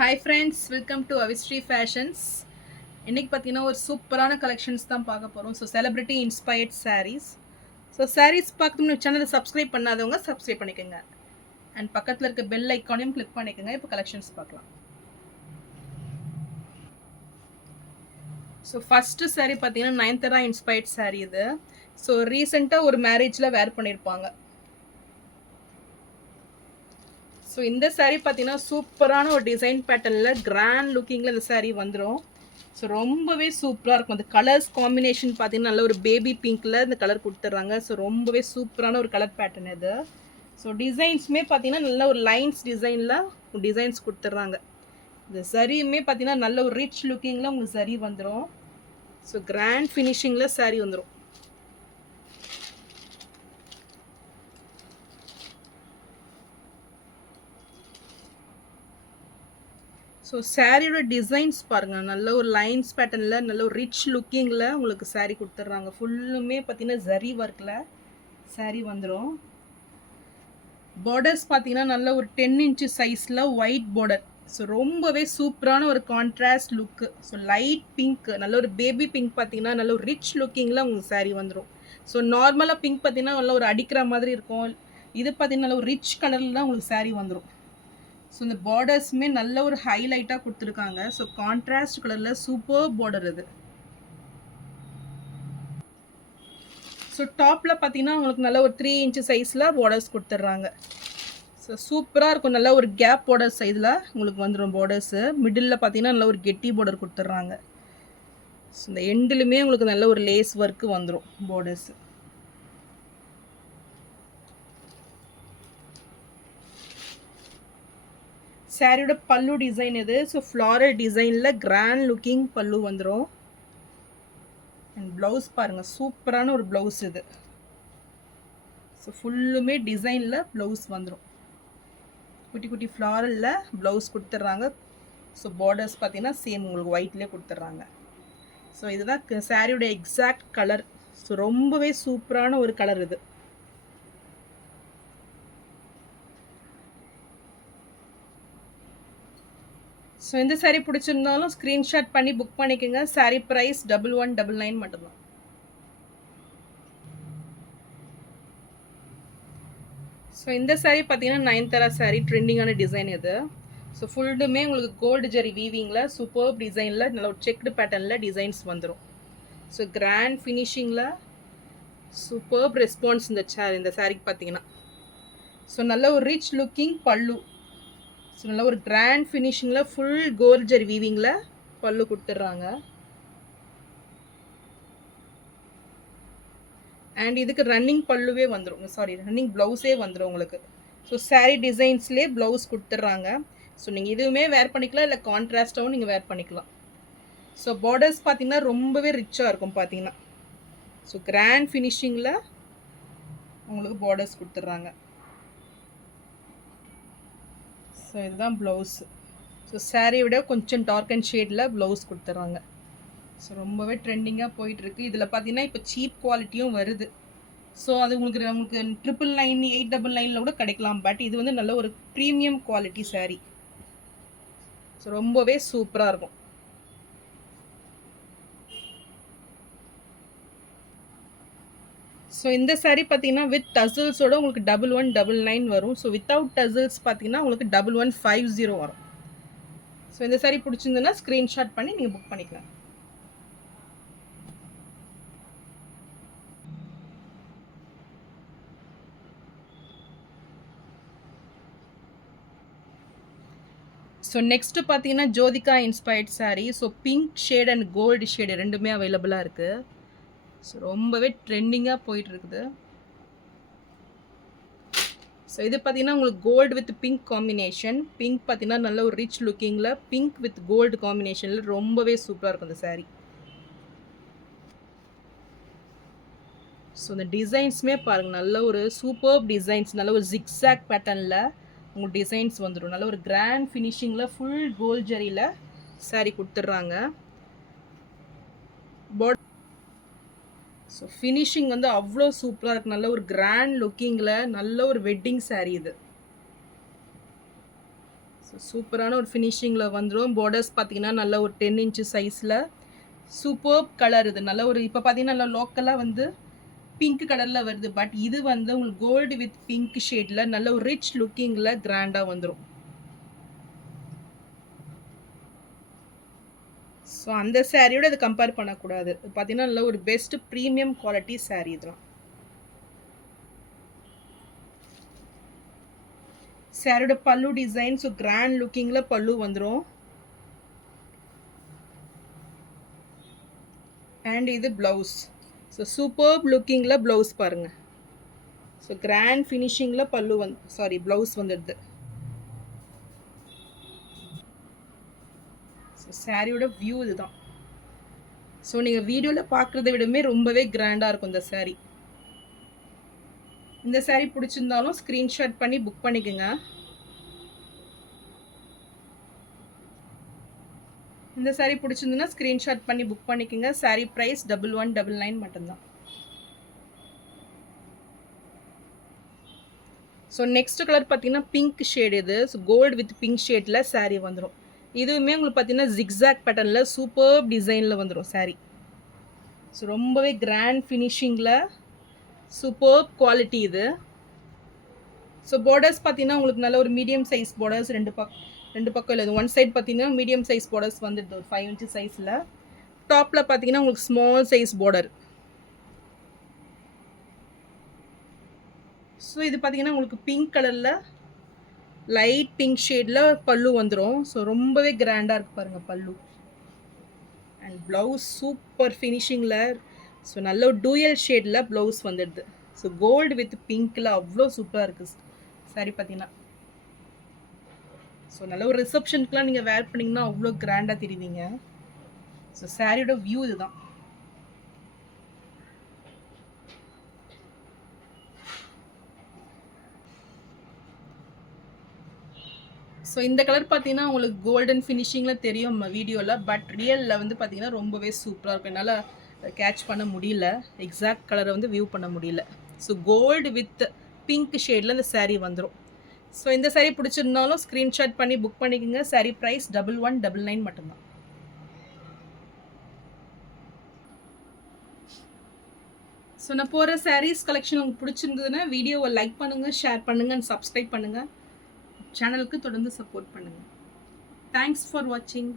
Hi friends, welcome to Avisri fashions. இன்றைக்கி பார்த்தீங்கன்னா ஒரு சூப்பரான கலெக்ஷன்ஸ் தான் பார்க்க போகிறோம். So celebrity inspired saris. So saris பார்க்கணும்னு சேனலை சப்ஸ்கிரைப் பண்ணாதவங்க சப்ஸ்கிரைப் பண்ணிக்கோங்க. அண்ட் பக்கத்தில் இருக்க பெல் ஐக்கானையும் கிளிக் பண்ணிக்கோங்க. இப்போ கலெக்ஷன்ஸ் பார்க்கலாம். ஸோ ஃபஸ்ட்டு சாரீ பார்த்தீங்கன்னா நயன்தாரா இன்ஸ்பயர்ட் சாரீ இது. ஸோ ரீசெண்டாக ஒரு மேரேஜில் வேர் பண்ணியிருப்பாங்க. ஸோ இந்த சாரீ பார்த்தீங்கன்னா சூப்பரான ஒரு டிசைன் பேட்டர்னில் கிராண்ட் லுக்கிங்கில் இந்த சாரீ வந்துடும். ஸோ ரொம்பவே சூப்பராக இருக்கும். அந்த கலர்ஸ் காம்பினேஷன் பார்த்தீங்கன்னா நல்ல ஒரு பேபி பிங்க்கில் இந்த கலர் கொடுத்துட்றாங்க. ஸோ ரொம்பவே சூப்பரான ஒரு கலர் பேட்டர்ன் இது. ஸோ டிசைன்ஸுமே பார்த்தீங்கன்னா நல்ல ஒரு லைன்ஸ் டிசைனில் டிசைன்ஸ் கொடுத்துட்றாங்க. இந்த சரியுமே பார்த்தீங்கன்னா நல்ல ஒரு ரிச் லுக்கிங்கில் உங்களுக்கு சரி வந்துடும். ஸோ கிராண்ட் ஃபினிஷிங்கில் சாரீ வந்துடும். ஸோ சாரியோட டிசைன்ஸ் பாருங்கள், நல்ல ஒரு லைன்ஸ் பேட்டர்னில் நல்ல ஒரு ரிச் லுக்கிங்கில் உங்களுக்கு சாரீ கொடுத்துட்றாங்க. ஃபுல்லுமே பார்த்தீங்கன்னா ஜரி ஒர்க்கில் சாரீ வந்துடும். பார்டர்ஸ் பார்த்தீங்கன்னா நல்ல ஒரு 10 இன்ச்சு சைஸில் ஒயிட் பார்டர். ஸோ ரொம்பவே சூப்பரான ஒரு கான்ட்ராஸ்ட் லுக்கு. ஸோ லைட் பிங்க், நல்ல ஒரு பேபி பிங்க் பார்த்தீங்கன்னா நல்ல ஒரு ரிச் லுக்கிங்கில் உங்களுக்கு சாரீ வந்துடும். ஸோ நார்மலாக பிங்க் பார்த்தீங்கன்னா நல்ல ஒரு அடிக்கிற மாதிரி இருக்கும். இது பார்த்தீங்கன்னா நல்ல ஒரு ரிச் கலரில் தான் உங்களுக்கு சாரீ வந்துடும். ஸோ இந்த பார்டர்ஸுமே நல்ல ஒரு ஹைலைட்டாக கொடுத்துருக்காங்க. ஸோ கான்ட்ராஸ்ட் கலரில் சூப்பர் பார்டர் இது. ஸோ டாப்பில் பார்த்தீங்கன்னா உங்களுக்கு நல்ல ஒரு 3 இன்ச்சு சைஸில் பார்டர்ஸ் கொடுத்துட்றாங்க. ஸோ சூப்பராக இருக்கும். நல்ல ஒரு கேப் பார்டர் சைஸில் உங்களுக்கு வந்துடும் பார்டர்ஸு. மிடில் பார்த்தீங்கன்னா நல்ல ஒரு கெட்டி பார்டர் கொடுத்துட்றாங்க. ஸோ இந்த எண்டுலுமே உங்களுக்கு நல்ல ஒரு லேஸ் ஒர்க்கு வந்துடும் பார்டர்ஸு. சாரியோட பல்லு டிசைன் இது. ஸோ ஃப்ளாரல் டிசைனில் கிராண்ட் லுக்கிங் பல்லு வந்துடும். அண்ட் ப்ளவுஸ் பாருங்கள், சூப்பரான ஒரு ப்ளவுஸ் இது. ஸோ ஃபுல்லுமே டிசைனில் ப்ளவுஸ் வந்துடும். குட்டி குட்டி ஃப்ளாரலில் ப்ளவுஸ் கொடுத்துட்றாங்க. ஸோ பார்டர்ஸ் பார்த்தீங்கன்னா சேம் உங்களுக்கு ஒயிட்லேயே கொடுத்துட்றாங்க. ஸோ இதுதான் சாரியோட எக்ஸாக்ட் கலர். ஸோ ரொம்பவே சூப்பரான ஒரு கலர் இது. ஸோ இந்த சாரீ பிடிச்சிருந்தாலும் ஸ்க்ரீன்ஷாட் பண்ணி புக் பண்ணிக்கோங்க. சாரீ ப்ரைஸ் 1199 மட்டும்தான். ஸோ இந்த சாரீ பார்த்தீங்கன்னா நயன்தாரா சாரீ, ட்ரெண்டிங்கான டிசைன் இது. ஸோ ஃபுல்லுமே உங்களுக்கு கோல்டு ஜெரி வீவிங்கில் சூப்பர் டிசைனில் நல்ல ஒரு செக்டு பேட்டர்னில் டிசைன்ஸ் வந்துடும். ஸோ கிராண்ட் ஃபினிஷிங்கில் சூப்பர் ரெஸ்பான்ஸ் இந்த சாரீக்கு பார்த்தீங்கன்னா. ஸோ நல்ல ஒரு ரிச் லுக்கிங் பல்லு. ஸோ நல்ல ஒரு கிராண்ட் ஃபினிஷிங்கில் ஃபுல் கோல்ட் ஜெரி வீவிங்கில் பல்லு கொடுத்துட்றாங்க. அண்ட் இதுக்கு ரன்னிங் பல்லுவே வந்துடும், ரன்னிங் ப்ளவுஸே வந்துடும் உங்களுக்கு. ஸோ சாரீ டிசைன்ஸ்லேயே ப்ளவுஸ் கொடுத்துட்றாங்க. ஸோ நீங்கள் இதுவுமே வேர் பண்ணிக்கலாம், இல்லை கான்ட்ராஸ்ட்டாகவும் நீங்கள் வேர் பண்ணிக்கலாம். ஸோ பார்டர்ஸ் பார்த்தீங்கன்னா ரொம்பவே ரிச்சாக இருக்கும் பார்த்தீங்கன்னா. ஸோ கிராண்ட் ஃபினிஷிங்கில் உங்களுக்கு பார்டர்ஸ் கொடுத்துட்றாங்க. ஸோ இதுதான் ப்ளவுஸு. ஸோ சாரியை விட கொஞ்சம் டார்க் அண்ட் ஷேடில் ப்ளவுஸ் கொடுத்துட்றாங்க. ஸோ ரொம்பவே ட்ரெண்டிங்காக போயிட்டுருக்கு. இதில் பார்த்தீங்கன்னா இப்போ சீப் குவாலிட்டியும் வருது. ஸோ அது உங்களுக்கு 999, 899 கூட கிடைக்கலாம். பட் இது வந்து நல்ல ஒரு ப்ரீமியம் குவாலிட்டி சாரீ. ஸோ ரொம்பவே சூப்பராக இருக்கும். ஸோ இந்த சாரீ பார்த்தீங்கன்னா வித் டசில்ஸோட உங்களுக்கு 1199 வரும். ஸோ வித்தவுட் டசில்ஸ் பார்த்தீங்கன்னா உங்களுக்கு 1150 வரும். ஸோ இந்த சாரீ பிடிச்சிருந்ததுன்னா ஸ்க்ரீன்ஷாட் பண்ணி நீங்கள் புக் பண்ணிக்கலாம். ஸோ நெக்ஸ்ட்டு பார்த்தீங்கன்னா Jyothika inspired saree. So pink shade and gold shade ரெண்டுமே அவைலபிளாக இருக்குது. ஸோ ரொம்பவே ட்ரெண்டிங்காக போயிட்டுருக்குது. ஸோ இது பார்த்தீங்கன்னா உங்களுக்கு gold with pink combination. Pink பார்த்தீங்கன்னா நல்ல ஒரு ரிச் லுக்கிங்கில் பிங்க் வித் கோல்டு காம்பினேஷனில் ரொம்பவே சூப்பராக இருக்கும் இந்த சாரீ. ஸோ இந்த டிசைன்ஸுமே பாருங்கள், நல்ல ஒரு சூப்பர் டிசைன்ஸ், நல்ல ஒரு ஜிக்ஸாக் பேட்டர்னில் உங்களுக்கு டிசைன்ஸ் வந்துடும். நல்ல ஒரு கிராண்ட் ஃபினிஷிங்கில் ஃபுல் கோல்ட் ஜரியில் சாரீ கொடுத்துட்றாங்க. ஸோ ஃபினிஷிங் வந்து அவ்வளோ சூப்பராக இருக்குது. நல்ல ஒரு கிராண்ட் லுக்கிங்கில் நல்ல ஒரு வெட்டிங் சாரீ இது. ஸோ சூப்பரான ஒரு ஃபினிஷிங்கில் வந்துடும். பார்டர்ஸ் பார்த்தீங்கன்னா நல்ல ஒரு 10 இன்ச்சு சைஸில் சூப்பர் கலர். இது நல்ல ஒரு இப்போ பார்த்தீங்கன்னா நல்லா லோக்கலாக வந்து பிங்க் கலரில் வருது. பட் இது வந்து உங்களுக்கு கோல்டு வித் பிங்க் ஷேடில் நல்ல ஒரு ரிச் லுக்கிங்கில் கிராண்டாக வந்துடும். ஸோ அந்த சாரியோட இதை கம்பேர் பண்ணக்கூடாது. பார்த்தீங்கன்னா நல்ல ஒரு பெஸ்ட் ப்ரீமியம் குவாலிட்டி சாரீ இதெல்லாம். சாரியோட பல்லு டிசைன் ஸோ கிராண்ட் லுக்கிங்கில் பல்லு வந்துடும். அண்ட் இது ப்ளவுஸ். ஸோ சூப்பர் லுக்கிங்கில் ப்ளவுஸ் பாருங்கள். ஸோ கிராண்ட் ஃபினிஷிங்கில் பல்லு ப்ளவுஸ் வந்துடுது. ஸோ சாரியோட வியூ இதுதான். ஸோ நீங்கள் வீடியோவில் பார்க்குறத விடமே ரொம்பவே கிராண்டாக இருக்கும் இந்த சாரீ. இந்த சாரீ பிடிச்சிருந்தாலும் ஸ்க்ரீன்ஷாட் பண்ணி புக் பண்ணிக்கோங்க. இந்த சாரீ பிடிச்சிருந்துன்னா ஸ்க்ரீன்ஷாட் பண்ணி புக் பண்ணிக்கோங்க. சாரீ ப்ரைஸ் 1199 மட்டும்தான். ஸோ நெக்ஸ்ட் கலர் பார்த்தீங்கன்னா பிங்க் ஷேட். இது ஸோ கோல்டு வித் பிங்க் ஷேடில் சாரீ வந்துடும். இதுவுமே உங்களுக்கு பார்த்தீங்கன்னா ஜிக்ஸாக் பேட்டர்னில் சூப்பர் டிசைனில் வந்துடும் சாரீ. ஸோ ரொம்பவே கிராண்ட் ஃபினிஷிங்கில் சூப்பர் குவாலிட்டி இது. ஸோ பார்டர்ஸ் பார்த்தீங்கன்னா உங்களுக்கு நல்ல ஒரு மீடியம் சைஸ் பார்டர்ஸ் ரெண்டு பக்கம் இல்லை, ஒன் சைட் பார்த்தீங்கன்னா மீடியம் சைஸ் பார்டர்ஸ் வந்துடுது ஒரு 5 இன்ச்சு சைஸில். டாப்பில் பார்த்தீங்கன்னா உங்களுக்கு ஸ்மால் சைஸ் பார்டர். ஸோ இது பார்த்தீங்கன்னா உங்களுக்கு பிங்க் கலரில் லைட் பிங்க் ஷேடில் பல்லு வந்துடும். ஸோ ரொம்பவே கிராண்டாக இருக்குது பாருங்கள் பல்லு. அண்ட் ப்ளவுஸ் சூப்பர் ஃபினிஷிங்கில் ஸோ நல்ல ஒரு டூயல் ஷேடில் ப்ளவுஸ் வந்துடுது. ஸோ கோல்டு வித் பிங்க்கில் அவ்வளோ சூப்பராக இருக்குது சாரி பார்த்தீங்கன்னா. ஸோ நல்ல ஒரு ரிசப்ஷனுக்குலாம் நீங்கள் வேர் பண்ணிங்கன்னா அவ்வளோ கிராண்டாக தெரிவிங்க. ஸோ சாரியோட வியூ இதுதான். ஸோ இந்த கலர் பார்த்தீங்கன்னா உங்களுக்கு கோல்டன் ஃபினிஷிங்கில் தெரியும் வீடியோவில். பட் ரியலில் வந்து பார்த்தீங்கன்னா ரொம்பவே சூப்பராக இருக்கும். என்னால் கேட்ச் பண்ண முடியல, எக்ஸாக்ட் கலரை வந்து வியூ பண்ண முடியல. ஸோ கோல்டு வித் பிங்க் ஷேடில் இந்த சாரீ வந்துடும். ஸோ இந்த சாரீ பிடிச்சிருந்தாலும் ஸ்க்ரீன்ஷாட் பண்ணி புக் பண்ணிக்கோங்க. சாரீ ப்ரைஸ் 1199 மட்டும்தான். ஸோ நான் போகிற சாரீஸ் கலெக்ஷன் உங்களுக்கு பிடிச்சிருந்ததுன்னா வீடியோவை லைக் பண்ணுங்கள், ஷேர் பண்ணுங்கள் அண்ட் சப்ஸ்கிரைப் பண்ணுங்கள். சேனலுக்கு தொடர்ந்து சப்போர்ட் பண்ணுங்கள். தேங்க்ஸ் ஃபார் வாட்சிங்.